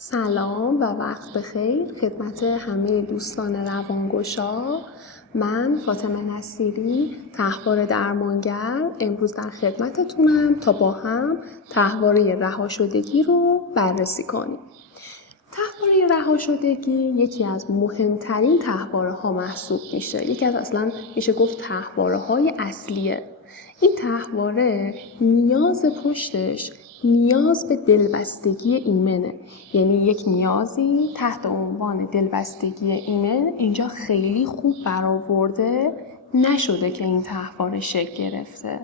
سلام و وقت بخیر خدمت همه دوستان روانگشا. من فاطمه نصیری، طرحوار درمانگر، امروز در خدمتتونم تا با هم طرحواره رهاشدگی رو بررسی کنیم. طرحواره رهاشدگی یکی از مهمترین طرحواره‌ها محسوب میشه. یکی از اصلا میشه گفت طرحواره‌های اصلیه. این طرحواره نیاز پشتش نیاز به دلبستگی ایمنه. یعنی یک نیازی تحت عنوان دلبستگی ایمن اینجا خیلی خوب برآورده نشده که این طرحواره شکل گرفته.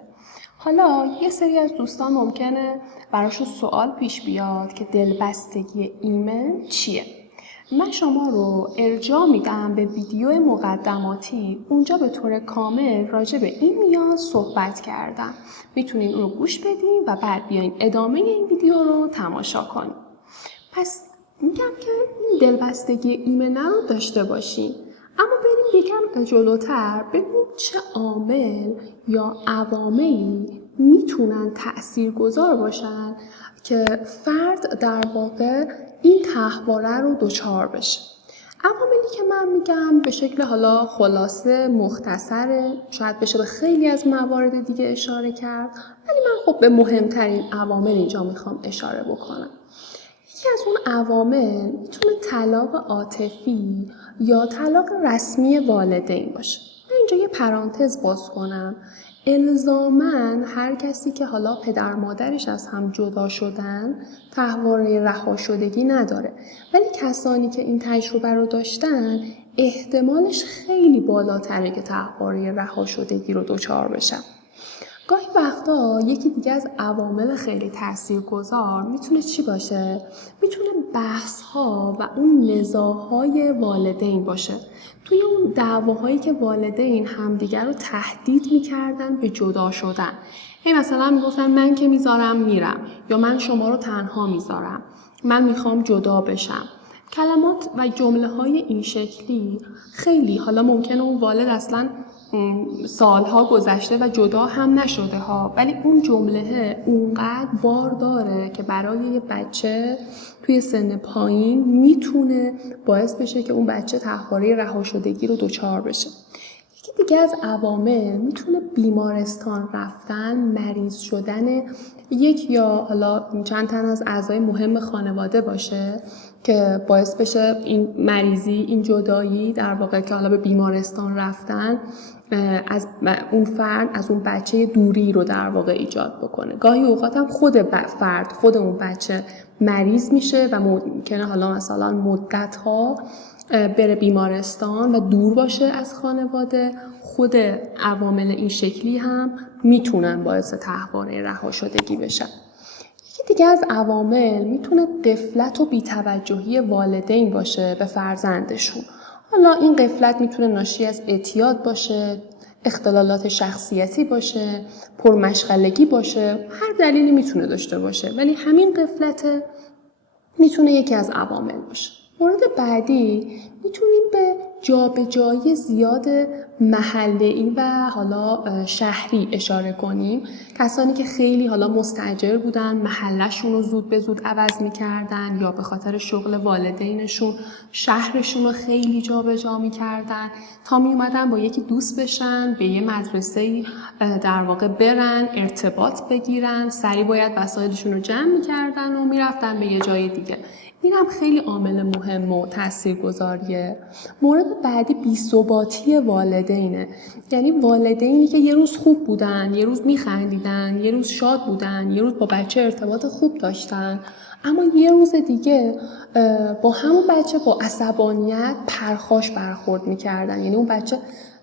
حالا یه سری از دوستان ممکنه براشون سوال پیش بیاد که دلبستگی ایمن چیه؟ من شما رو ارجاع میدم به ویدیو مقدماتی. اونجا به طور کامل راجع به این نیاز صحبت کردم. میتونین اون رو گوش بدین و بعد بیاین ادامه این ویدیو رو تماشا کنین. پس میگم که این دلبستگی ایمن رو داشته باشین. اما بریم یکم جلوتر ببینیم چه عامل یا عواملی میتونن تأثیرگذار باشن که فرد در واقع این طرحواره رو دچار بشه. عواملی که من میگم به شکل حالا خلاصه مختصره، شاید بشه به خیلی از موارد دیگه اشاره کرد، ولی من خب به مهمترین عوامل اینجا میخوام اشاره بکنم. یکی از اون عوامل میتونه طلاق عاطفی یا طلاق رسمی والدین باشه. من اینجا یه پرانتز باز کنم. الزاماً هر کسی که حالا پدر مادرش از هم جدا شدن طرحواره رهاشدگی نداره، ولی کسانی که این تجربه رو داشتن احتمالش خیلی بالاتره که طرحواره رهاشدگی رو دچار بشن. گاهی وقتا یکی دیگه از عوامل خیلی تاثیرگذار میتونه چی باشه؟ میتونه بحث‌ها و اون نزاع‌های والدین باشه. توی اون دعواهایی که والدین همدیگر رو تهدید میکردن به جدا شدن. مثلا میگفتن من که میذارم میرم، یا من شما رو تنها میذارم، من میخوام جدا بشم. کلمات و جمله‌های این شکلی خیلی حالا ممکنه اون والد اصلاً سالها گذشته و جدا هم نشده ها، ولی اون جمله اونقدر بار داره که برای یه بچه توی سن پایین میتونه باعث بشه که اون بچه طرحواره رهاشدگی رو دچار بشه. یکی دیگه از عوامل میتونه بیمارستان رفتن، مریض شدن یک یا حالا چند تن از اعضای مهم خانواده باشه که باعث بشه این مریضی، این جدایی در واقع که حالا به بیمارستان رفتن از اون فرد از اون بچه دوری رو در واقع ایجاد بکنه. گاهی اوقات هم خود اون بچه مریض میشه و ممکنه حالا مثلا مدت‌ها بره بیمارستان و دور باشه از خانواده. خود عوامل این شکلی هم میتونن باعث طرحواره رهاشدگی بشن. یکی دیگه از عوامل میتونه غفلت و بی‌توجهی والدین باشه به فرزندشون. حالا این غفلت میتونه ناشی از اعتیاد باشه، اختلالات شخصیتی باشه، پرمشغلگی باشه، هر دلیلی میتونه داشته باشه، ولی همین غفلت میتونه یکی از عوامل باشه. مورد بعدی میتونیم به جابجایی زیاد محله‌ای و حالا شهری اشاره کنیم. کسانی که خیلی حالا مستاجر بودن، محلشون رو زود به زود عوض میکردن، یا به خاطر شغل والدینشون شهرشون رو خیلی جابجا میکردن تا میومدن با یکی دوست بشن، به یه مدرسه‌ای در واقع برن، ارتباط بگیرن، سریع باید وسایلشون رو جمع میکردن و میرفتن به یه جای دیگه. این هم خیلی عامل مهم و تاثیرگذاریه. مورد بعدی بی‌ثباتی والدینه. یعنی والدینی که یه روز خوب بودن، یه روز میخندیدن، یه روز شاد بودن، یه روز با بچه ارتباط خوب داشتن، اما یه روز دیگه با همون بچه با عصبانیت پرخاش برخورد میکردن. یعنی اون بچه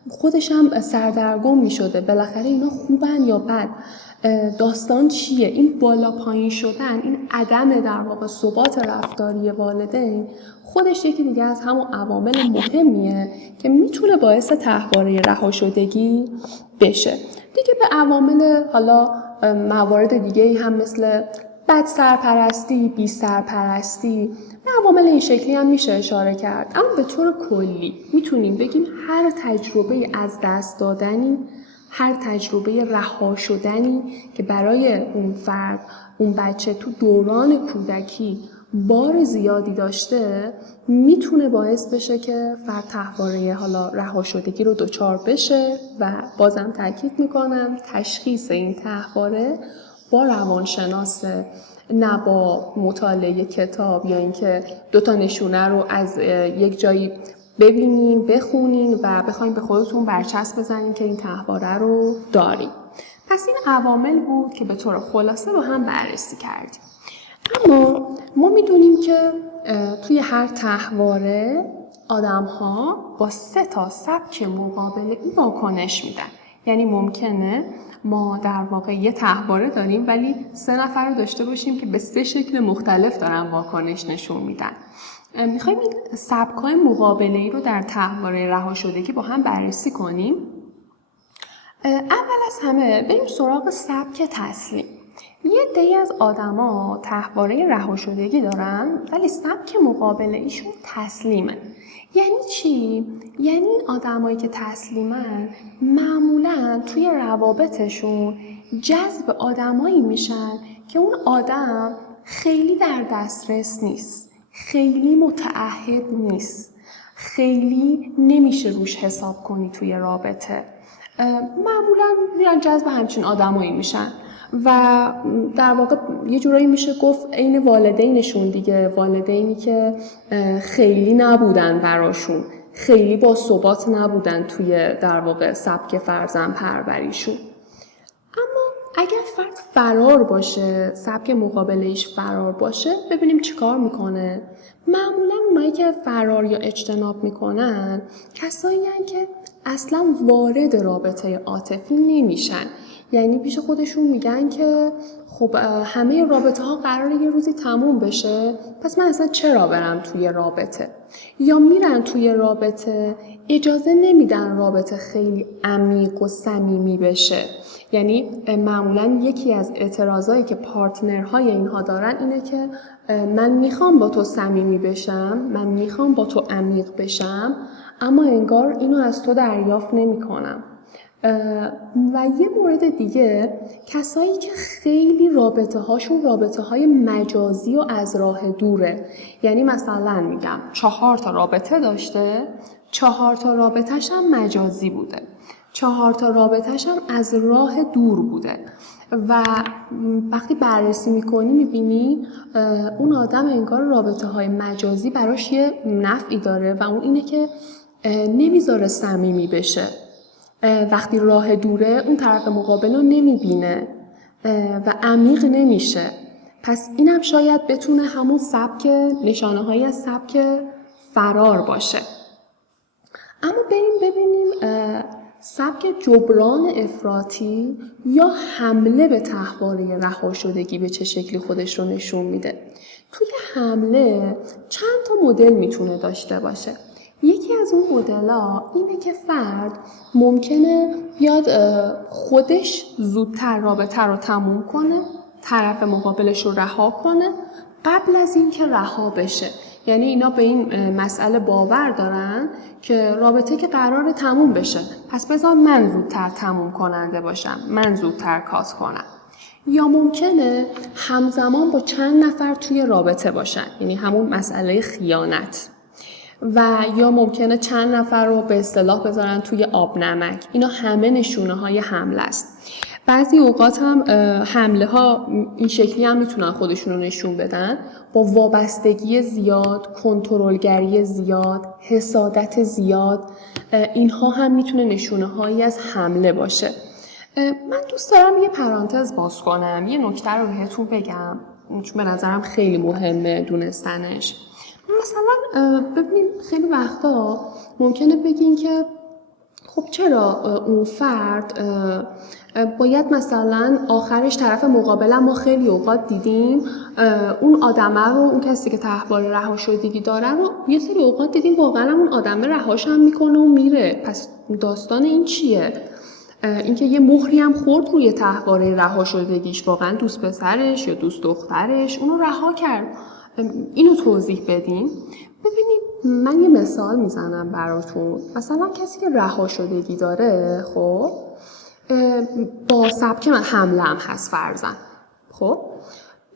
خودش هم سردرگم میشده، بالاخره اینا خوبن یا بد، داستان چیه؟ این بالا پایین شدن، این عدم در واقع ثبات رفتاری والدین خودش یکی دیگه از همون عوامل مهمیه که میتونه باعث طرحواره رهاشدگی بشه. دیگه به عوامل حالا موارد دیگه هم مثل بد سرپرستی، بی سرپرستی، به عوامل این شکلی هم میشه اشاره کرد. اما به طور کلی میتونیم بگیم هر تجربه از دست دادنی، هر تجربه رها شدنی که برای اون فرد، اون بچه تو دوران کودکی بار زیادی داشته میتونه باعث بشه که فرد تحواره حالا رهاشدگی رو دچار بشه و بازم تاکید میکنم تشخیص این تحواره با روانشناس، نه با مطالعه کتاب یا اینکه دوتا نشونه رو از یک جایی ببینین، بخونین و بخواین به خودتون برچسب بزنین که این تحواره رو داریم. پس این عوامل بود که به طور خلاصه با هم بررسی کردیم. اما ما میدونیم که توی هر تحواره آدم‌ها با 3 سبک مقابل این واکنش میدن. یعنی ممکنه ما در واقع یه تحواره داریم ولی 3 نفر رو داشته باشیم که به 3 شکل مختلف دارن واکنش نشون میدن. میخوایم این سبک‌های مقابله‌ای رو در تحواره رهاشدگی با هم بررسی کنیم. اول از همه بریم سراغ سبک تسلیم. یه عده‌ای از آدما تحواره رهاشدگی دارن ولی سبک مقابل ایشون تسلیمه. یعنی چی؟ یعنی این آدمایی که تسلیمن معمولاً توی روابطشون جذب آدمایی میشن که اون آدم خیلی در دسترس نیست، خیلی متعهد نیست، خیلی نمیشه روش حساب کنی توی رابطه. معمولاً میرن جذب همچین آدمایی میشن و در واقع یه جورایی میشه گفت عین والدینشون دیگه، والدینی که خیلی نبودن براشون، خیلی با ثبات نبودن توی در واقع سبک فرزند پروریشون. اما اگر فرد فرار باشه، سبک مقابلش فرار باشه، ببینیم چیکار میکنه. معمولا اونایی که فرار یا اجتناب میکنن کسایی هستن که اصلا وارد رابطه عاطفی نمیشن. یعنی پیش خودشون میگن که خب همه رابطه ها قراره یه روزی تموم بشه، پس من اصلا چرا برم توی رابطه؟ یا میرن توی رابطه، اجازه نمیدن رابطه خیلی عمیق و صمیمی بشه. یعنی معمولا یکی از اعتراضایی که پارتنرهای اینها دارن اینه که من میخوام با تو صمیمی بشم، من میخوام با تو عمیق بشم، اما انگار اینو از تو دریافت نمیکنم. و یه مورد دیگه، کسایی که خیلی رابطه هاشون رابطه های مجازی و از راه دوره. یعنی مثلا میگم 4 رابطه داشته، 4 رابطه‌ش هم مجازی بوده، 4 رابطه‌ش هم از راه دور بوده و وقتی بررسی میکنی میبینی اون آدم انگار رابطه های مجازی براش یه نفعی داره و اون اینه که نمیذاره صمیمی بشه. وقتی راه دوره اون طرف مقابل رو نمیبینه و عمیق نمیشه. پس اینم شاید بتونه همون سبک، نشانه های از سبک فرار باشه. اما بریم ببینیم سبک جبران افراطی یا حمله به تحواره رهاشدگی به چه شکلی خودش رو نشون میده. توی حمله چند تا مدل میتونه داشته باشه. یکی از اون مدل‌ها اینه که فرد ممکنه بیاد خودش زودتر رابطه رو تموم کنه، طرف مقابلش رو رها کنه قبل از اینکه رها بشه. یعنی اینا به این مسئله باور دارن که رابطه که قراره تموم بشه، پس بذار من زودتر تموم کننده باشم، من زودتر کات کنم. یا ممکنه همزمان با چند نفر توی رابطه باشن، یعنی همون مسئله خیانت. و یا ممکنه چند نفر رو به اصطلاح بذارن توی آب نمک. اینا همه نشونه های حمله است. بعضی اوقات هم حمله ها این شکلی هم میتونن خودشون رو نشون بدن، با وابستگی زیاد، کنترلگری زیاد، حسادت زیاد. اینها هم میتونه نشونه هایی از حمله باشه. من دوست دارم یه پرانتز باز کنم، یه نکته رو بهتون بگم چون به نظرم خیلی مهمه دونستنش. مثلا ببینید خیلی وقتا ممکنه بگین که خب چرا اون فرد باید مثلا آخرش طرف مقابل ما خیلی اوقات دیدیم اون آدمه رو، اون کسی که تحواره رهاشدگی داره رو یه سری اوقات دیدیم واقعا اون آدمه رهاش هم میکنه و میره. پس داستان این چیه؟ اینکه یه مهری هم خورد روی تحواره رهاشدگیش، واقعا دوست پسرش یا دوست دخترش اونو رها کرد. اینو توضیح بدین. ببینید من یه مثال میزنم براتون. مثلا کسی که رهاشدگی داره، خب با سبک من حمله هم هست فرزن، خب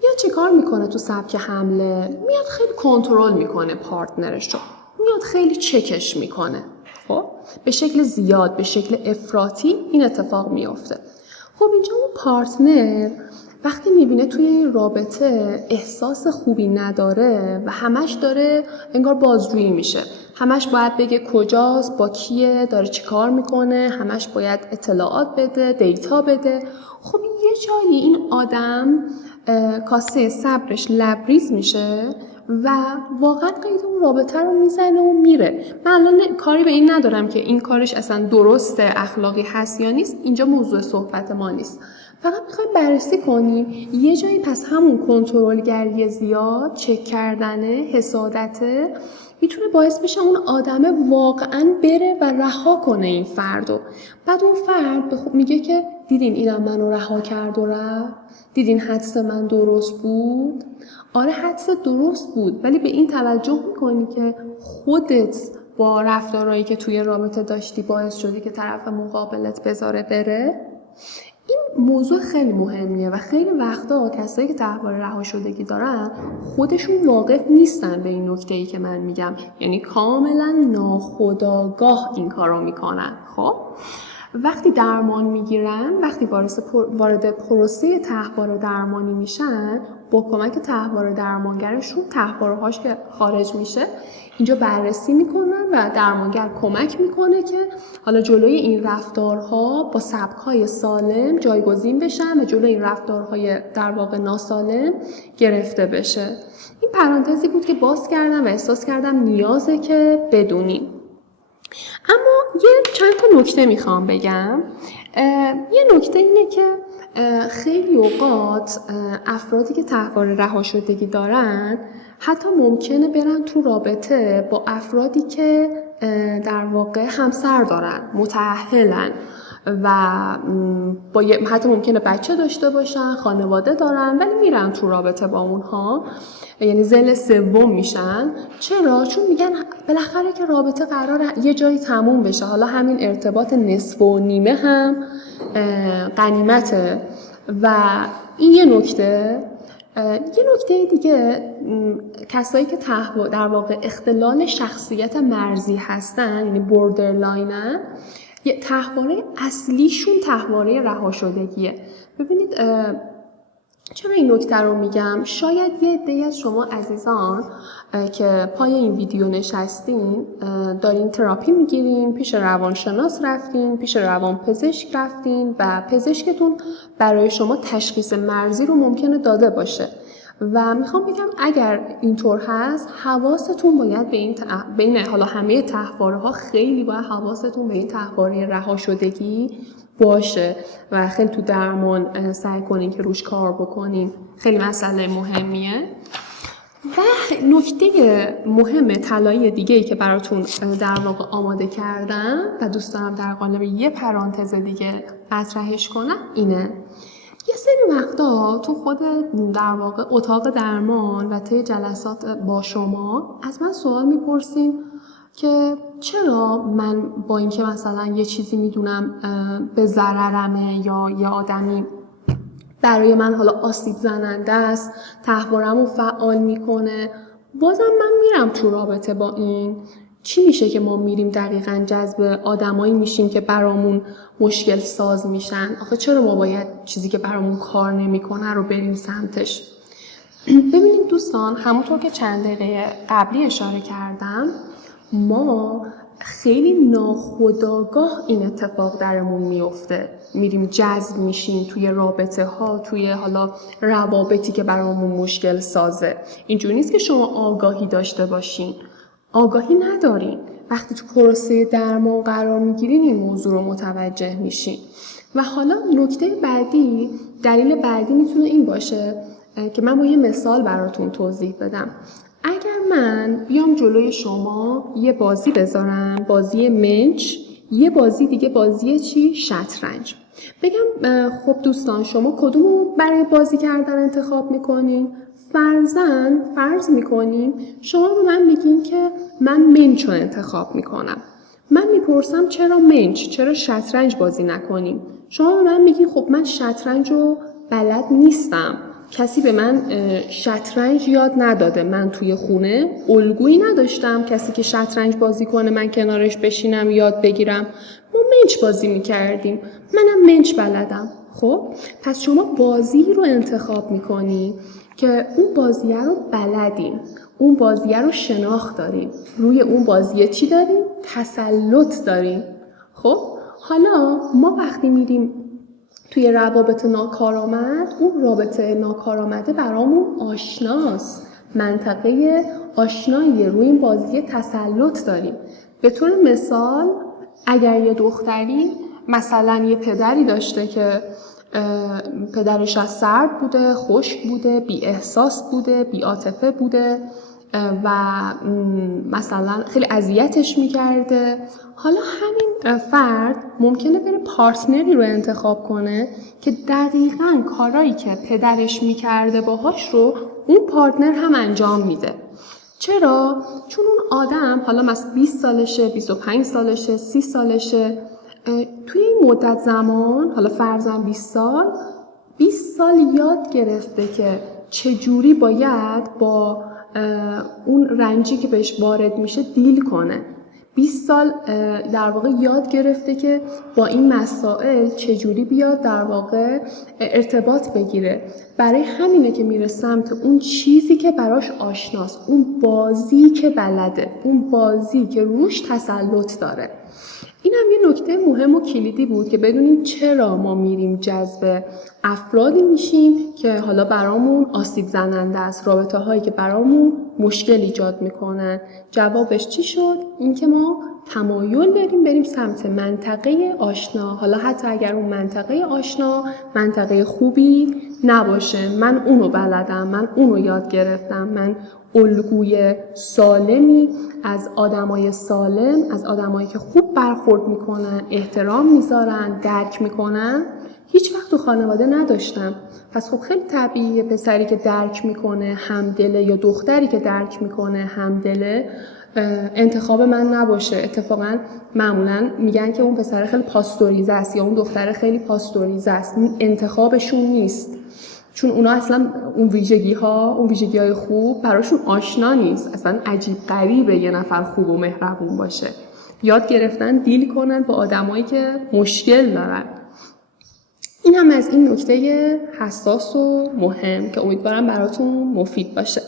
یه میاد چی کار میکنه تو سبک حمله؟ میاد خیلی کنترل میکنه پارتنرش رو، میاد خیلی چکش میکنه. خب به شکل زیاد، به شکل افراطی این اتفاق میافته. خب اینجا اون پارتنر وقتی میبینه توی این رابطه احساس خوبی نداره و همش داره انگار بازجویی میشه، همش باید بگه کجاست، با کیه، داره چی کار میکنه، همش باید اطلاعات بده، دیتا بده. خب یه جایی این آدم کاسه صبرش لبریز میشه و واقعا قید اون رابطه رو میزنه و میره. من الان کاری به این ندارم که این کارش اصلا درسته، اخلاقی هست یا نیست، اینجا موضوع صحبت ما نیست. فقط میخوایم بررسی کنیم یه جایی پس همون کنترلگری زیاد، چک کردنه، حسادته میتونه باعث بشه اون آدمه واقعا بره و رها کنه این فردو. بعد اون فرد میگه که دیدین اینم منو رها کرد و رفت، دیدین حدس من درست بود. آره حدس درست بود، ولی به این توجه میکنی که خودت با رفتارهایی که توی رابطه داشتی باعث شدی که طرف مقابلت بذاره بره. این موضوع خیلی مهمیه و خیلی وقتا کسایی که تحول رها شدگی دارن خودشون واقف نیستن به این نکته‌ای که من میگم، یعنی کاملا ناخودآگاه این کارو میکنن. خب وقتی درمان میگیرن، وقتی وارد پروسه تحول درمانی میشن، با کمک تحول درمانگرشون تحولهاش که خارج میشه اینجا بررسی میکنن و درمانگر کمک میکنه که حالا جلوی این رفتارها با سبک‌های سالم جایگزین بشن و جلوی این رفتارهای در واقع ناسالم گرفته بشه. این پرانتزی بود که باز کردم و احساس کردم نیازه که بدونیم. اما یه چند تا نکته میخوام بگم. یه نکته اینه که خیلی اوقات افرادی که تحول رهاشدگی دارن حتی ممکنه برن تو رابطه با افرادی که در واقع همسر دارن، متأهلن و با حتی ممکنه بچه داشته باشن، خانواده دارن، ولی میرن تو رابطه با اونها، یعنی ذیل سوم میشن. چرا؟ چون میگن بالاخره که رابطه قراره یه جایی تموم بشه، حالا همین ارتباط نصف و نیمه هم غنیمته. و این یه نکته. یه نکته دیگه، کسایی که در واقع اختلال شخصیت مرزی هستن، یعنی بوردرلاینن، یه تحواره اصلیشون تحواره رهاشدگیه. ببینید چرا این نکته رو میگم؟ شاید یه عده‌ای از شما عزیزان که پای این ویدیو نشستین دارین تراپی میگیرین، پیش روانشناس رفتین، پیش روانپزشک رفتین و پزشکتون برای شما تشخیص مرزی رو ممکنه داده باشه و میخوام بگم اگر اینطور هست حواستون باید به این حالا همه تحواره ها خیلی باید حواستون به این تحواره رهاشدگی باشه و خیلی تو درمان سعی کنین که روش کار بکنین. خیلی مسئله مهمیه. و نکته مهم طلایی دیگه‌ای که براتون در واقع آماده کردم و دوست دارم در قالب یه پرانتز دیگه مطرحش کنم اینه. یه سری وقتا تو خود در واقع اتاق درمان و طی جلسات با شما از من سوال میپرسین که چرا من با اینکه مثلا یه چیزی میدونم به ضررمه یا یه آدمی برای من حالا آسیب زننده است، تحورمو فعال میکنه، بازم من میرم تو رابطه با این. چی میشه که ما میریم دقیقاً جذب آدمایی میشیم که برامون مشکل ساز میشن؟ آخه چرا ما باید چیزی که برامون کار نمیکنه رو بریم سمتش؟ ببینید دوستان، همونطور که چند دقیقه قبلی اشاره کردم، ما خیلی ناخودآگاه این اتفاق درمون میفته، میریم جذب میشیم توی رابطه ها، توی حالا روابطی که برامون مشکل سازه. اینجوری نیست که شما آگاهی داشته باشین، آگاهی ندارین. وقتی تو پروسه درمان قرار میگیرین این موضوع رو متوجه میشین. و حالا نکته بعدی، دلیل بعدی میتونه این باشه که من با یه مثال براتون توضیح بدم. اگر من بیام جلوی شما یه بازی بذارم، بازی منچ، یه بازی دیگه بازی چی؟ شطرنج. بگم خب دوستان شما کدومو برای بازی کردن انتخاب میکنین؟ فرض میکنیم شما به من میگین که من منچ رو انتخاب میکنم. من میپرسم چرا منچ؟ چرا شطرنج بازی نکنیم؟ شما به من میگین خب من شطرنج رو بلد نیستم، کسی به من شطرنج یاد نداده. من توی خونه الگویی نداشتم کسی که شطرنج بازی کنه من کنارش بشینم یاد بگیرم. ما منچ بازی میکردیم، منم منچ بلدم. خب پس شما بازی رو انتخاب میکنی که اون بازیه رو بلدین، اون بازیه رو شناخت داریم، روی اون بازیه چی داریم؟ تسلط داریم. خب حالا ما وقتی میریم توی روابط ناکارآمد، اون رابطه ناکارآمده برامون آشناست، منطقه آشنایی، روی این بازی تسلط داریم. به طور مثال اگر یه دختری مثلا یه پدری داشته که پدرش از سرد بوده، خشک بوده، بی احساس بوده، بی عاطفه بوده و مثلا خیلی اذیتش میکرده، حالا همین فرد ممکنه بره پارتنری رو انتخاب کنه که دقیقاً کارایی که پدرش میکرده باهاش رو اون پارتنر هم انجام میده. چرا؟ چون اون آدم حالا مثلا 20 سالشه، 25 سالشه، 30 سالشه، توی این مدت زمان، حالا فرضاً 20 سال یاد گرفته که چجوری باید با اون رنجی که بهش وارد میشه دیل کنه. 20 سال در واقع یاد گرفته که با این مسائل چجوری بیاد در واقع ارتباط بگیره. برای همینه که میره سمت اون چیزی که براش آشناست، اون بازی که بلده، اون بازی که روش تسلط داره. این هم یه نکته مهم و کلیدی بود که بدونیم چرا ما میریم جذب افرادی میشیم که حالا برامون آسیب زننده است، رابطه هایی که برامون مشکل ایجاد میکنن. جوابش چی شد؟ این که ما تمایل داریم بریم سمت منطقه آشنا، حالا حتی اگر اون منطقه آشنا منطقه خوبی نباشه. من اونو بلدم، من اونو یاد گرفتم، من الگوی سالمی از آدمای سالم، از آدمایی که خوب برخورد میکنن، احترام میذارن، درک میکنن، هیچ وقت تو خانواده نداشتم. پس خب خیلی طبیعیه پسری که درک میکنه همدله یا دختری که درک میکنه همدله انتخاب من نباشه. اتفاقا معمولا میگن که اون پسر خیلی پاستوریزه است یا اون دختر خیلی پاستوریزه است، انتخابشون نیست، چون اونا اصلا اون ویژگی های خوب براشون آشنا نیست. اصلا عجیب غریبه یه نفر خوب و مهربون باشه. یاد گرفتن دیل کنن با آدمایی که مشکل دارن. این هم از این نکته حساس و مهم که امیدوارم براتون مفید باشه.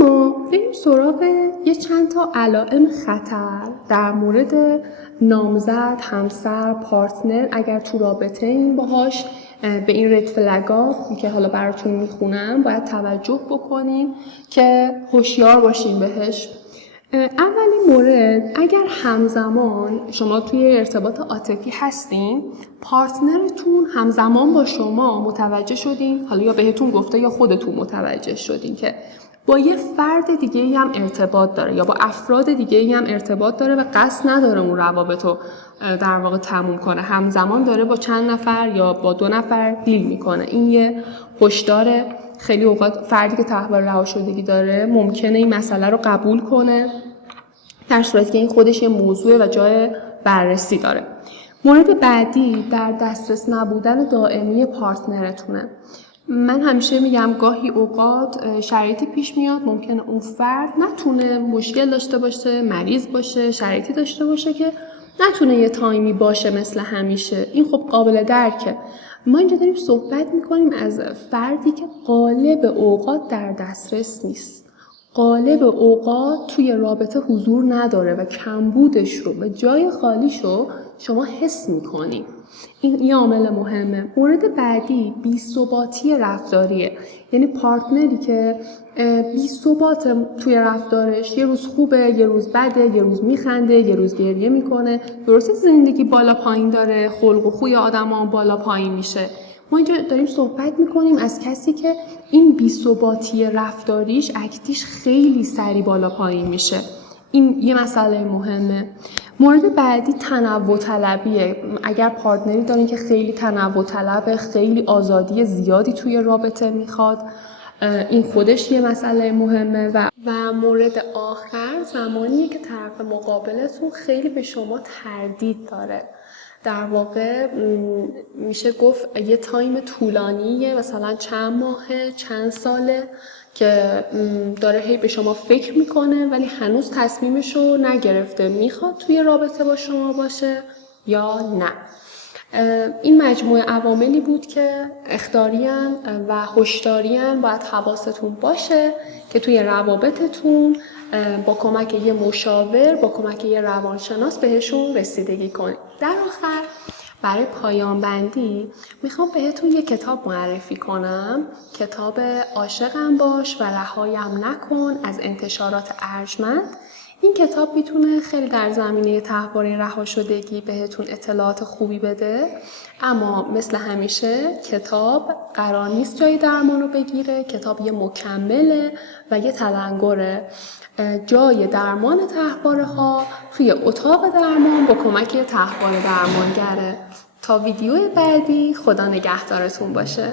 اما بریم سراغ یه چند تا علائم خطر در مورد نامزد، همسر، پارتنر اگر تو رابطه این باهاش به این رد فلگا که حالا براتون میخونم باید توجه بکنین که هوشیار باشین بهش. اولین مورد، اگر همزمان شما توی ارتباط عاطفی هستین، پارتنرتون همزمان با شما متوجه شدین، حالا یا بهتون گفته یا خودتون متوجه شدین که با یه فرد دیگه هم ارتباط داره یا با افراد دیگه هم ارتباط داره و قصد نداره اون روابط رو در واقع تموم کنه، همزمان داره با چند نفر یا با 2 نفر دیل میکنه. این یه هشدار. خیلی اوقات فردی که تحول رهاشدگی داره ممکنه این مسئله رو قبول کنه در صورتی که این خودش یه موضوع و جای بررسی داره. مورد بعدی در دسترس نبودن دائمی پارتنرتونه. من همیشه میگم گاهی اوقات شرایطی پیش میاد ممکنه اون فرد نتونه، مشکل داشته باشه، مریض باشه، شرایطی داشته باشه که نتونه یه تایمی باشه مثل همیشه. این خب قابل درکه. ما اینجا داریم صحبت میکنیم از فردی که غالب اوقات در دسترس نیست، غالب اوقات توی رابطه حضور نداره و کمبودش رو و جای خالیش رو شما حس میکنی. این یه عامل مهمه. مورد بعدی بی‌ثباتی رفتاریه، یعنی پارتنری که بی‌ثبات توی رفتارش، یه روز خوبه، یه روز بده، یه روز میخنده، یه روز گریه میکنه. درسته زندگی بالا پایین داره، خلق و خوی آدما بالا پایین میشه. ما اینجا داریم صحبت میکنیم از کسی که این بی‌ثباتی رفتاریش، اکتیش خیلی سریع بالا پایین میشه. این یه مسئله مهمه. مورد بعدی تنوع طلبیه. اگر پارتنری دارین که خیلی تنوع طلبه، خیلی آزادی زیادی توی رابطه میخواد، این خودش یه مسئله مهمه. و مورد آخر زمانیه که طرف مقابلتون خیلی به شما تردید داره. در واقع میشه گفت یه تایم طولانیه، مثلا چند ماهه، چند ساله که داره هی به شما فکر میکنه ولی هنوز تصمیمشو نگرفته میخواد توی رابطه با شما باشه یا نه. این مجموعه عواملی بود که اخطاری‌ان و هشداری‌ان، باید حواستون باشه که توی روابطتون با کمک یه مشاور، با کمک یه روانشناس بهشون رسیدگی کنید. در آخر برای پایان بندی میخوام بهتون یه کتاب معرفی کنم، کتاب عاشقم باش و رهایم نکن از انتشارات ارجمند. این کتاب میتونه خیلی در زمینه تحول رهاشدگی بهتون اطلاعات خوبی بده، اما مثل همیشه کتاب قرار نیست جای درمان رو بگیره. کتاب یه مکمله و یه تلنگره. جای درمان تحواره ها توی اتاق درمان با کمک تحواره درمانگره. تا ویدیو بعدی، خدا نگهدارتون باشه.